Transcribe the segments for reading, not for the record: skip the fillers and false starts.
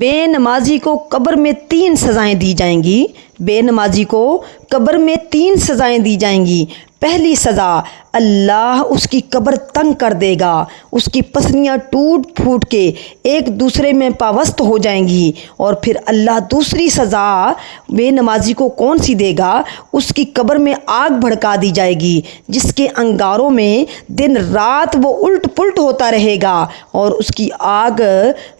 بے نمازی کو قبر میں 3 سزائیں دی جائیں گی۔ بے نمازی کو قبر میں 3 سزائیں دی جائیں گی۔ پہلی سزا، اللہ اس کی قبر تنگ کر دے گا، اس کی پسلیاں ٹوٹ پھوٹ کے ایک دوسرے میں پاوست ہو جائیں گی۔ اور پھر اللہ دوسری سزا بے نمازی کو کون سی دے گا؟ اس کی قبر میں آگ بھڑکا دی جائے گی، جس کے انگاروں میں دن رات وہ الٹ پلٹ ہوتا رہے گا، اور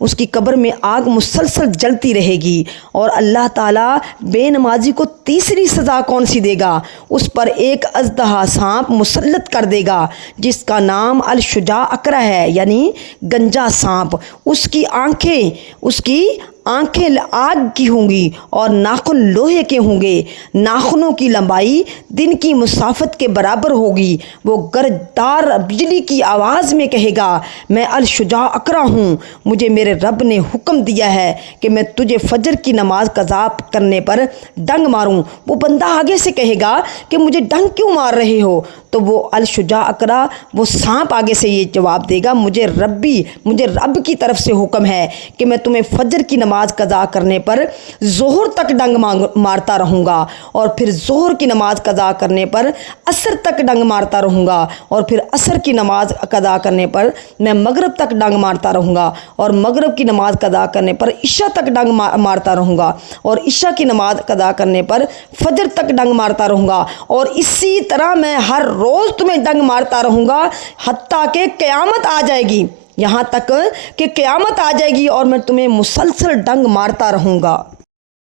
اس کی قبر میں آگ مسلسل جلتی رہے گی۔ اور اللہ تعالیٰ بے نمازی کو تیسری سزا کون سی دے گا؟ اس پر ایک اژدہا سانپ مسلط کر دے گا، جس کا نام الشجاع اقرع ہے، یعنی گنجا سانپ۔ اس کی آنکھیں آگ کی ہوں گی اور ناخن لوہے کے ہوں گے۔ ناخنوں کی لمبائی دن کی مسافت کے برابر ہوگی۔ وہ گرجدار بجلی کی آواز میں کہے گا، میں الشجاع اقرع ہوں، مجھے میرے رب نے حکم دیا ہے کہ میں تجھے فجر کی نماز قضا کرنے پر ڈنگ ماروں۔ وہ بندہ آگے سے کہے گا کہ مجھے ڈنگ کیوں مار رہے ہو؟ تو وہ الشجاع اقرع، وہ سانپ آگے سے یہ جواب دے گا، مجھے رب کی طرف سے حکم ہے کہ میں تمہیں فجر کی نماز قضا کرنے پر ظہر تک ڈنگ مارتا رہوں گا، اور پھر ظہر کی نماز قضا کرنے پر عصر تک ڈنگ مارتا رہوں گا، اور پھر عصر کی نماز قضا کرنے پر میں مغرب تک ڈنگ مارتا رہوں گا، اور مغرب کی نماز قضا کرنے پر عشاء تک ڈنگ مارتا رہوں گا، اور عشاء کی نماز قضا کرنے پر فجر تک ڈنگ مارتا رہوں گا، اور اسی طرح میں ہر روز تمہیں ڈنگ مارتا رہوں گا حتیٰ کہ قیامت آ جائے گی، یہاں تک کہ قیامت آ جائے گی اور میں تمہیں مسلسل ڈنگ مارتا رہوں گا۔